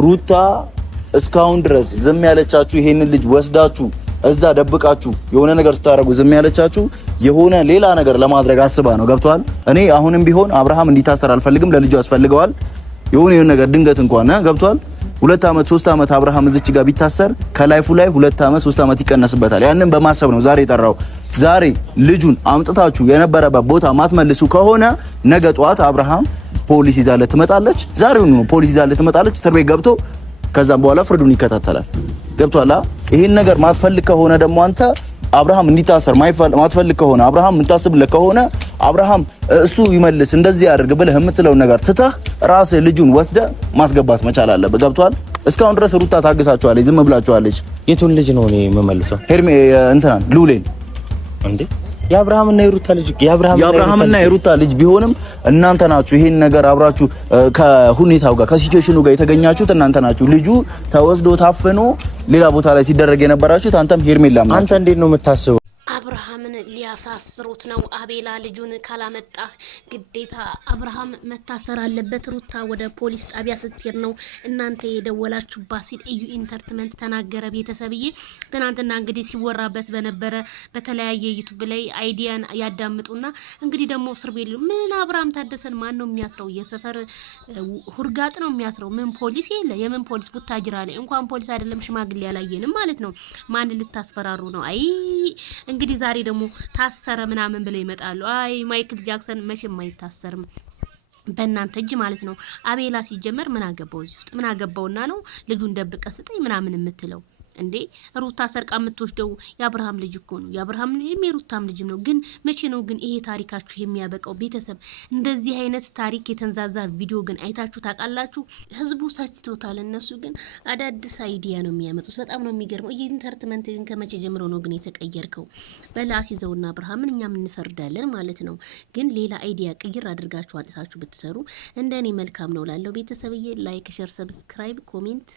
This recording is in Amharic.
ሩታ እስካሁን ድረስ ዝም ያለቻችሁ ይሄንን ልጅ ወስዳችሁ እዛ ደብቃችሁ የሆነ ነገር ስታረጉ ዝም ያለቻችሁ የሆነ ሌላ ነገር ለማድረግ አስባ ነው። ገብቷል? እኔ አሁንም ቢሆን አብርሃም እንዲታሰር አልፈልግም። ለልጁ ያስፈልገዋል የሆነ ነገር ድንገት እንኳን ገብቷል? 2 አመት 3 አመት አብርሃም እዚች ጋር ቢታሰር ከላይፉ ላይ 2 አመት 3 አመት ይቀነስበታል። ያንን በማሰብ ነው ዛሬ ጠራው። ዛሬ ልጁን አምጥታችሁ የነበረበት ቦታ ማትመልሱ ከሆነ ነገ ጧት አብርሃም ፖሊስ ይዛለት ትመጣለች። ዛሬው ነው ፖሊስ ይዛለት ትመጣለች። እስር ቤት ገብቶ ከዛም በኋላ ፍርዱን ይከታተላል። ገብቷላ? ይሄን ነገር ማትፈልግ ከሆነ ደግሞ አንተ አብርሃም እንዲታሰር ማትፈልግ ከሆነ አብርሃም እንታስብልህ ከሆነ አብርሃም እሱ ይመልስ እንደዚህ ያድርግ ብለህ የምትለው ነገር ትተህ ራስህ ልጁን ወስደህ ማስገባት መቻል አለብህ። ገብቷል? እስካሁን ድረስ ሩታ ታግሳችኋለች፣ ዝም ብላችኋለች። የቱን ልጅ ነው እኔ የምመልሰው? ሄርሜ እንትናን ሉሌን እንዴ የአብርሃምና የሩታ ልጅ የአብርሃምና የሩታ ልጅ ቢሆንም እናንተ ናችሁ ይሄን ነገር አብራችሁ ከሁኔታው ጋር ከሲቹዌሽኑ ጋር የተገኛችሁት እናንተ ናችሁ። ልጁ ተወስዶ ታፍኖ ሌላ ቦታ ላይ ሲደረግ የነበራችሁት አንተም ሄርሜላም ናችሁ። አንተ እንዴት ነው የምታስበው? አብርሃምን ሊያሳስሩት ነው። አቤላ ልጁን ካላመጣ ግዴታ አብርሃም መታሰር አለበት። ሩታ ወደ ፖሊስ ጣቢያ ስትሄድ ነው እናንተ የደወላችሁባት ሲል እዩ ኢንተርቴይንመንት ተናገረ። ቤተሰብዬ ትናንትና እንግዲህ ሲወራበት በነበረ በተለያየ ዩቲዩብ ላይ አይዲያን ያዳምጡና እንግዲህ ደግሞ እስር ቤት ምን አብርሃም ታደሰን ማን ነው የሚያስረው? የሰፈር ሁርጋጥ ነው የሚያስረው። ምን ፖሊስ የለ? የምን ፖሊስ? ቡታጅራ ላይ እንኳን ፖሊስ አይደለም ሽማግሌ ያላየንም ማለት ነው። ማን ልታስፈራሩ ነው? አይ እንግዲህ ዛሬ ደግሞ ታሰረ ምናምን ብለው ይመጣሉ። አይ ማይክል ጃክሰን መቼም አይታሰርም በእናንተ እጅ ማለት ነው። አቤላ ሲጀመር ምን አገባው እዚህ ውስጥ? ምን አገባውና ነው ልጁን ደብቀ ስጠኝ ምናምን የምትለው እንዴ? ሩታ ሰርቃ የምትወስደው የአብርሃም ልጅ እኮ ነው። የአብርሃም ልጅም የሩታም ልጅም ነው። ግን መቼ ነው ግን ይሄ ታሪካችሁ የሚያበቃው? ቤተሰብ እንደዚህ አይነት ታሪክ የተንዛዛ ቪዲዮ ግን አይታችሁ ታውቃላችሁ? ህዝቡ ሰልችቶታል። እነሱ ግን አዳዲስ አይዲያ ነው የሚያመጡት። በጣም ነው የሚገርመው። ይሄ ኢንተርቴይንመንት ግን ከመቼ ጀምሮ ነው ግን የተቀየርከው? በላስ ይዘውና አብርሃምን እኛም እንፈርዳለን ማለት ነው። ግን ሌላ አይዲያ ቅይር አድርጋችሁ አንጥታችሁ ብትሰሩ እንደኔ መልካም ነው ላለው ቤተሰብዬ። ላይክ፣ ሼር፣ ሰብስክራይብ፣ ኮሜንት